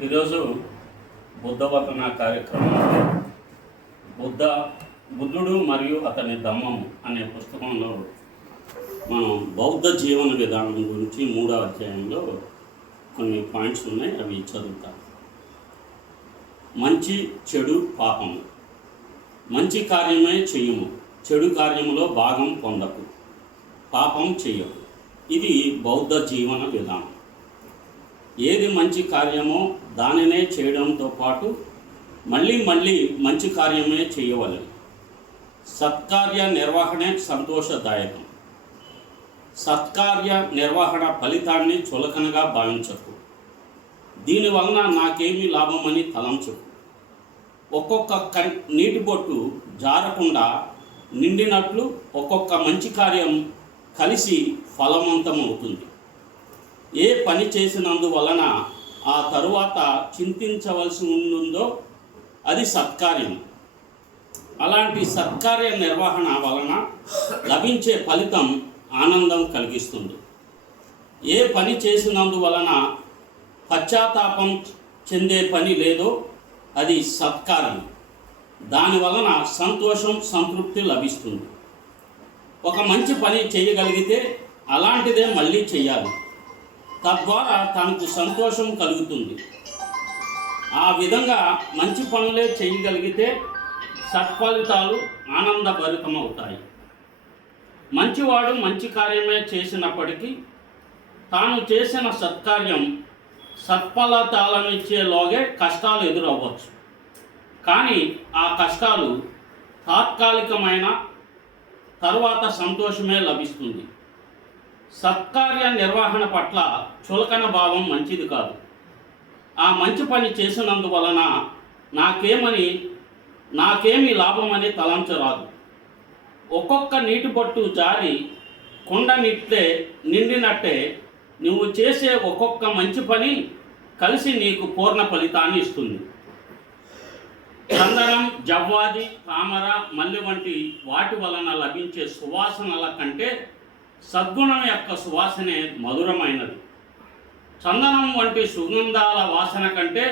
ఈరోజు బుద్ధవతన కార్యక్రమంలో బుద్ధుడు మరియు అతని ధమ్మం అనే పుస్తకంలో మనం బౌద్ధ జీవన విధానం గురించి 3వ అధ్యాయంలో కొన్ని పాయింట్స్ ఉన్నాయి, అవి చదువుతాం. మంచి చెడు పాపము. మంచి కార్యమే చెయ్యము, చెడు కార్యములో భాగం పొందకు, పాపం చెయ్యకు. ఇది బౌద్ధ జీవన విధానం. ఏది మంచి కార్యమో దానినే చేయడంతో పాటు మళ్ళీ మంచి కార్యమే చేయవలెను. సత్కార్య నిర్వహణే సంతోషదాయకం. సత్కార్య నిర్వహణ ఫలితాన్ని చులకనగా భావించకు. దీనివలన నాకేమీ లాభమని తలంచకు. ఒక్కొక్క నీటి బొట్టు జారకుండా నిండినట్లు ఒక్కొక్క మంచి కార్యం కలిసి ఫలవంతమవుతుంది. ఏ పని చేసినందువలన ఆ తరువాత చింతించవలసి ఉందో అది సత్కార్యం. అలాంటి సత్కార్య నిర్వహణ వలన లభించే ఫలితం ఆనందం కలిగిస్తుంది. ఏ పని చేసినందువలన పశ్చాత్తాపం చెందే పని లేదో అది సత్కార్యం. దానివలన సంతోషం, సంతృప్తి లభిస్తుంది. ఒక మంచి పని చేయగలిగితే అలాంటిదే మళ్ళీ చేయాలి. తద్వారా తనకు సంతోషం కలుగుతుంది. ఆ విధంగా మంచి పనులే చేయగలిగితే సత్ఫలితాలు ఆనందభరితమవుతాయి. మంచివాడు మంచి కార్యమే చేసినప్పటికీ తాను చేసిన సత్కార్యం సత్ఫలితాలనిచ్చేలోగే కష్టాలు ఎదురవ్వచ్చు. కానీ ఆ కష్టాలు తాత్కాలికమైన తర్వాత సంతోషమే లభిస్తుంది. సత్కార్య నిర్వహణ పట్ల చులకన భావం మంచిది కాదు. ఆ మంచి పని చేసినందువలన నాకేమి లాభమని తలంచరాదు. ఒక్కొక్క నీటి బొట్టు జారి కొండ నిండినట్టే నువ్వు చేసే ఒక్కొక్క మంచి పని కలిసి నీకు పూర్ణ ఫలితాన్ని ఇస్తుంది. చందనం, జవ్వాది, తామర, మల్లె వంటి వాటి వలన లభించే సువాసనల కంటే సద్గుణం యొక్క సువాసనే మధురమైనది. చందనం వంటి సుగంధాల వాసన కంటే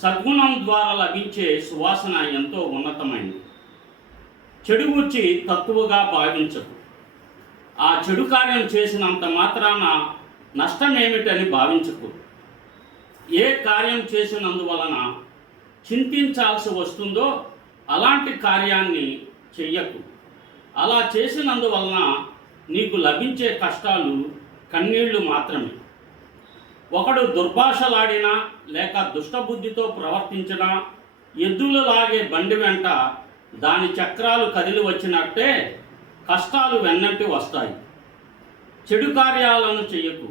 సద్గుణం ద్వారా లభించే సువాసన ఎంతో ఉన్నతమైనది. చెడు గురించి తక్కువగా భావించదు. ఆ చెడు కార్యం చేసినంత మాత్రాన నష్టమేమిటని భావించకు. ఏ కార్యం చేసినందువలన చింతించాల్సి వస్తుందో అలాంటి కార్యాన్ని చెయ్యకు. అలా చేసినందువలన నీకు లభించే కష్టాలు కన్నీళ్లు మాత్రమే. ఒకడు దుర్భాషలాడినా లేక దుష్టబుద్ధితో ప్రవర్తించినా ఎద్దులు లాగే బండి వెంట దాని చక్రాలు కదిలి వచ్చినట్టే కష్టాలు వెన్నంటి వస్తాయి. చెడు కార్యాలను చెయ్యకు.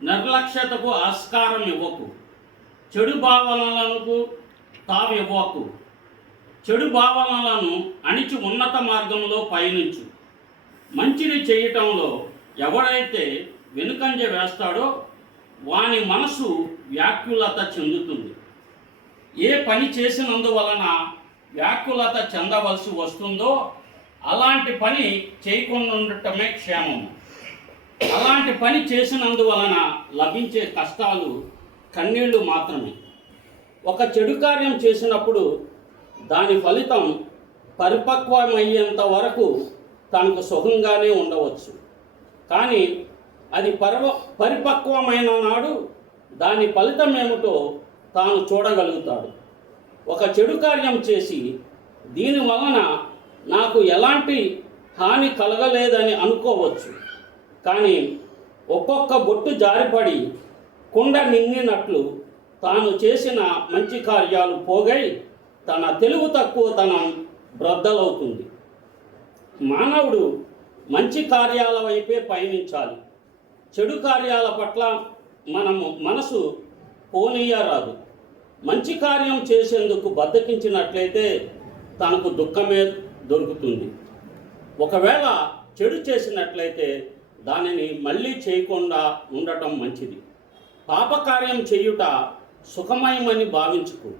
నిర్లక్ష్యతకు ఆస్కారం ఇవ్వకు. చెడు భావనలకు తావివ్వకు. చెడు భావనలను అణిచి ఉన్నత మార్గంలో పయనించు. మంచిని చేయటంలో ఎవడైతే వెనుకంజ వేస్తాడో వాని మనసు వ్యాకులత చెందుతుంది. ఏ పని చేసినందువలన వ్యాకులత చెందవలసి వస్తుందో అలాంటి పని చేయకుండా ఉండటమే క్షేమం. అలాంటి పని చేసినందువలన లభించే కష్టాలు కన్నీళ్లు మాత్రమే. ఒక చెడు కార్యం చేసినప్పుడు దాని ఫలితం పరిపక్వమయ్యేంత వరకు తనకు సుఖంగానే ఉండవచ్చు. కానీ అది పరిపక్వమైన నాడు దాని ఫలితం ఏమిటో తాను చూడగలుగుతాడు. ఒక చెడు కార్యం చేసి దీని వలన నాకు ఎలాంటి హాని కలగలేదని అనుకోవచ్చు. కానీ ఒక్కొక్క బొట్టు జారిపడి కుండ నిండినట్లు తాను చేసిన మంచి కార్యాలు పోగై తన తెలివి తక్కువతనం బ్రద్దలవుతుంది. మానవుడు మంచి కార్యాల వైపే పయనించాలి. చెడు కార్యాల పట్ల మనసు పోనీయరాదు. మంచి కార్యం చేసేందుకు బద్దకించినట్లయితే తనకు దుఃఖమే దొరుకుతుంది. ఒకవేళ చెడు చేసినట్లయితే దానిని మళ్ళీ చేయకుండా ఉండటం మంచిది. పాపకార్యం చేయుట సుఖమయమని భావించుకు.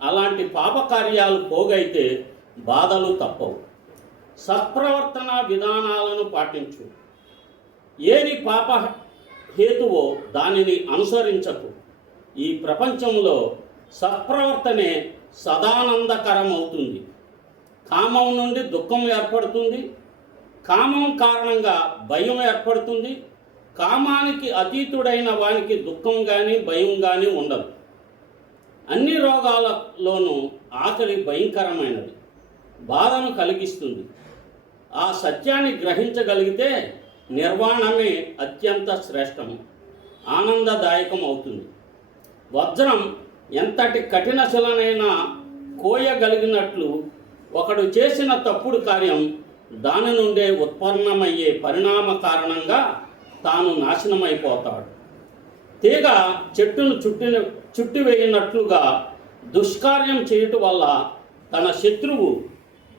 అలాంటి పాపకార్యాలు పోగైతే బాధలు తప్పవు. సత్ప్రవర్తన విధానాలను పాటించు. ఏది పాప హేతువో దానిని అనుసరించకు. ఈ ప్రపంచంలో సత్ప్రవర్తనే సదానందకరం అవుతుంది. కామం నుండి దుఃఖం ఏర్పడుతుంది. కామం కారణంగా భయం ఏర్పడుతుంది. కామానికి అతీతుడైన వానికి దుఃఖం కానీ భయం కానీ ఉండదు. అన్ని రోగాలలోనూ ఆకలి భయంకరమైనది, బాధను కలిగిస్తుంది. ఆ సత్యాన్ని గ్రహించగలిగితే నిర్వాణమే అత్యంత శ్రేష్టము, ఆనందదాయకం అవుతుంది. వజ్రం ఎంతటి కఠిన శిలనైనా కోయగలిగినట్లు ఒకడు చేసిన తప్పుడు కార్యం దాని నుండే ఉత్పన్నమయ్యే పరిణామ కారణంగా తాను నాశనమైపోతాడు. తీగ చెట్టును చుట్టివేయినట్లుగా దుష్కార్యం చేయటం వల్ల తన శత్రువు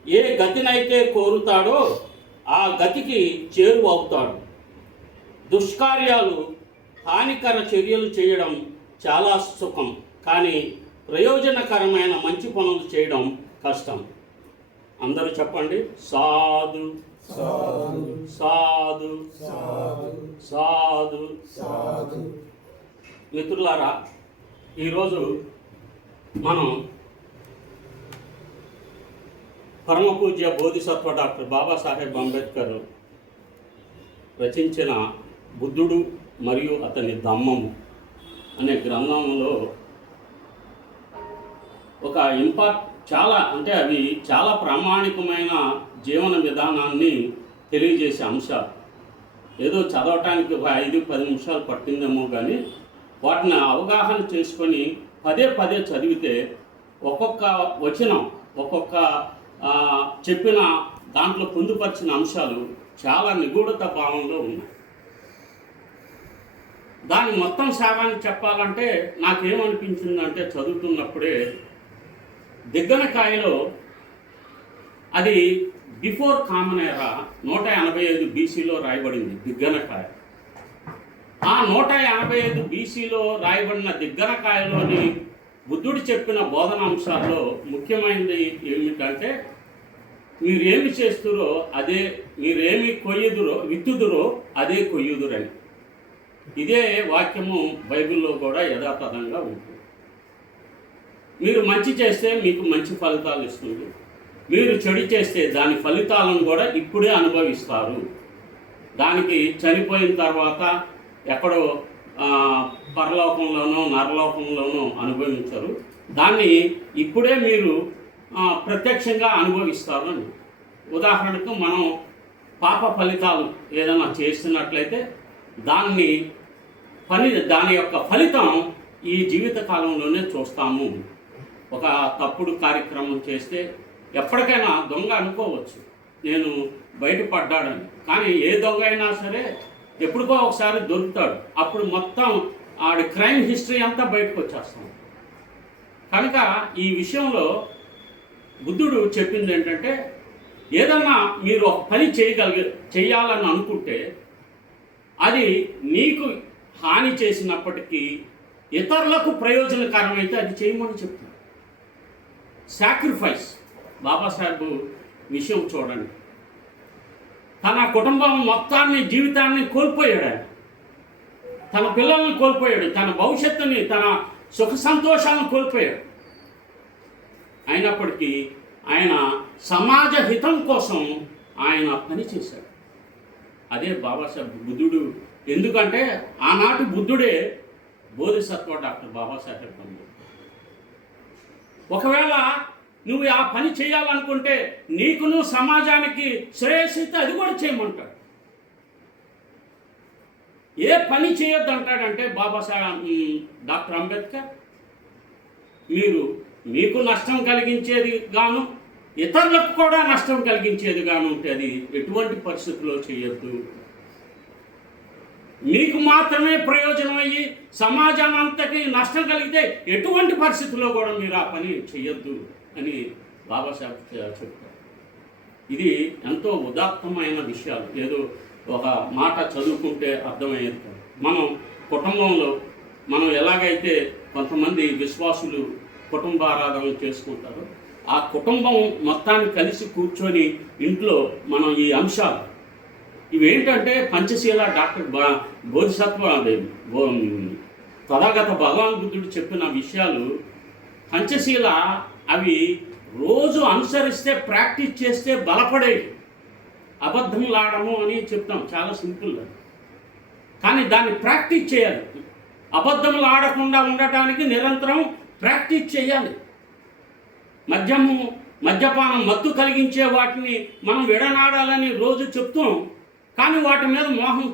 ఏ గతినైతే కోరుతాడో ఆ గతికి చేరువవుతాడు. దుష్కార్యాలు, హానికర చర్యలు చేయడం చాలా సుఖం, కానీ ప్రయోజనకరమైన మంచి పనులు చేయడం కష్టం. అందరూ చెప్పండి, సాధు సాధు సాధు సాధు సాధు. మిత్రులారా, ఈరోజు మనం పరమపూజ్య బోధిసత్వ డాక్టర్ బాబాసాహెబ్ అంబేద్కర్ రచించిన బుద్ధుడు మరియు అతని ధమ్మము అనే గ్రంథంలో ఒక అవి చాలా ప్రామాణికమైన జీవన విధానాన్ని తెలియజేసే అంశాలు. ఏదో చదవటానికి 5-10 నిమిషాలు పట్టిందేమో కానీ వాటిని అవగాహన చేసుకొని పదే పదే చదివితే ఒక్కొక్క వచనం, ఒక్కొక్క చెప్పిన దాంట్లో పొందుపరిచిన అంశాలు చాలా నిగూఢత భావంలో ఉన్నాయి. దాని మొత్తం సారాన్ని చెప్పాలంటే నాకేమనిపించిందంటే, చదువుతున్నప్పుడే దిగ్గనకాయలో అది బిఫోర్ కామన్ ఎరా 185 BCలో రాయబడింది దిగ్గనకాయ. ఆ 185 BCలో రాయబడిన దిగ్గనకాయలోని బుద్ధుడు చెప్పిన బోధన అంశాల్లో ముఖ్యమైనది ఏమిటంటే, మీరేమి చేస్తురో అదే, మీరేమి విత్తుదురో అదే కొయ్యుదురని. ఇదే వాక్యము బైబిల్లో కూడా యథాతథంగా ఉంటుంది. మీరు మంచి చేస్తే మీకు మంచి ఫలితాలు ఇస్తుంది, మీరు చెడు చేస్తే దాని ఫలితాలను కూడా ఇప్పుడే అనుభవిస్తారు. దానికి చనిపోయిన తర్వాత ఎక్కడో పరలోకంలోనో నరలోకంలోనో అనుభవించరు, దాన్ని ఇప్పుడే మీరు ప్రత్యక్షంగా అనుభవిస్తారు అని. ఉదాహరణకు మనం పాప ఫలితాలు ఏదైనా చేస్తున్నట్లయితే దాని యొక్క ఫలితం ఈ జీవిత కాలంలోనే చూస్తాము. ఒక తప్పుడు కార్యక్రమం చేస్తే ఎప్పటికైనా దొంగ అనుకోవచ్చు నేను బయటపడ్డాడని, కానీ ఏ దొంగ అయినా సరే ఎప్పటికో ఒకసారి దొరుకుతాడు. అప్పుడు మొత్తం ఆడి క్రైమ్ హిస్టరీ అంతా బయటకు వచ్చేస్తాం. కనుక ఈ విషయంలో బుద్ధుడు చెప్పింది ఏంటంటే, ఏదన్నా మీరు ఒక పని చేయాలని అనుకుంటే అది నీకు హాని చేసినప్పటికీ ఇతరులకు ప్రయోజనకరమైతే అది చేయమని చెప్తాడు. సాక్రిఫైస్. బాబాసాహెబ్ విషయం చూడండి, తన కుటుంబం మొత్తాన్ని, జీవితాన్ని కోల్పోయాడు ఆయన. తన పిల్లల్ని కోల్పోయాడు, తన భవిష్యత్తుని, తన సుఖ సంతోషాలను కోల్పోయాడు. అయినప్పటికీ ఆయన సమాజ హితం కోసం ఆయన పనిచేశాడు. అదే బాబాసాహెబ్ బుద్ధుడు. ఎందుకంటే ఆనాటి బుద్ధుడే బోధిసత్వ డాక్టర్ బాబాసాహెబ్ అంబేద్కర్. ఒకవేళ నువ్వు ఆ పని చేయాలనుకుంటే నీకును సమాజానికి శ్రేయస్సైతే అది కూడా చేయమంటాడు. ఏ పని చేయొద్దు అంటాడంటే బాబాసాహెబ్ డాక్టర్ అంబేద్కర్, మీకు నష్టం కలిగించేది గాను ఇతరులకు కూడా నష్టం కలిగించేది గాను ఉంటే అది ఎటువంటి పరిస్థితుల్లో చేయొద్దు. మీకు మాత్రమే ప్రయోజనం అయ్యి సమాజానంతకి నష్టం కలిగితే ఎటువంటి పరిస్థితుల్లో కూడా మీరు ఆ పని చేయొద్దు అని బాబాసాహెబ్ చెప్తారు. ఇది ఎంతో ఉదాత్తమైన విషయాలు, ఏదో ఒక మాట చదువుకుంటే అర్థమయ్యేది. మనం కుటుంబంలో మనం ఎలాగైతే కొంతమంది విశ్వాసులు కుటుంబారాధన చేసుకుంటారో, ఆ కుటుంబం మొత్తాన్ని కలిసి కూర్చొని ఇంట్లో మనం ఈ అంశాలు ఇవేంటంటే పంచశీల డాక్టర్ బోధిసత్వ తథాగత భగవాన్ బుద్ధుడు చెప్పిన విషయాలు పంచశీల అవి రోజు అనుసరిస్తే ప్రాక్టీస్ చేస్తే బలపడేవి. అబద్ధములాడము అని చెప్తాం, చాలా సింపుల్. కానీ దాన్ని ప్రాక్టీస్ చేయాలి. అబద్ధములు ఆడకుండా ఉండటానికి నిరంతరం ప్రాక్టీస్ చేయాలి. మద్యపానం మత్తు కలిగించే వాటిని మనం విడనాడాలని రోజు చెప్తాం, కానీ వాటి మీద మోహం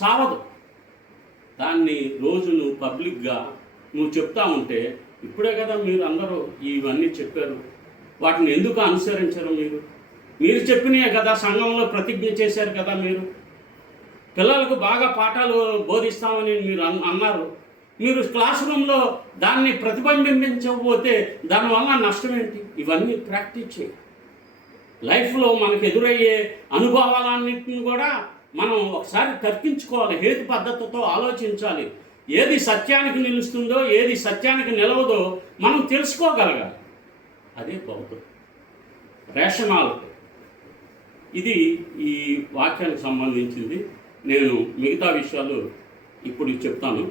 చావదు. దాన్ని రోజు నువ్వు పబ్లిక్గా నువ్వు చెప్తా ఉంటే, ఇప్పుడే కదా మీరు అందరూ ఇవన్నీ చెప్పారు, వాటిని ఎందుకు అనుసరించరు? మీరు చెప్పినవే కదా, సంఘంలో ప్రతిజ్ఞ చేశారు కదా, పిల్లలకు బాగా పాఠాలు బోధిస్తామని మీరు అన్నారు. మీరు క్లాస్ రూమ్లో దాన్ని ప్రతిబింబించకపోతే దానివల్ల నష్టం ఏంటి? ఇవన్నీ ప్రాక్టీస్ చేయి. లైఫ్లో మనకు ఎదురయ్యే అనుభవాలన్నింటిని కూడా మనం ఒకసారి తర్కించుకోవాలి, హేతు పద్ధతితో ఆలోచించాలి. ఏది సత్యానికి నిలుస్తుందో, ఏది సత్యానికి నిలవదో మనం తెలుసుకోగలగాలి. అదే బౌద్ధం రేషనాలు. ఇది ఈ వాక్యానికి సంబంధించింది. నేను మిగతా విషయాలు ఇప్పుడు చెప్తాను.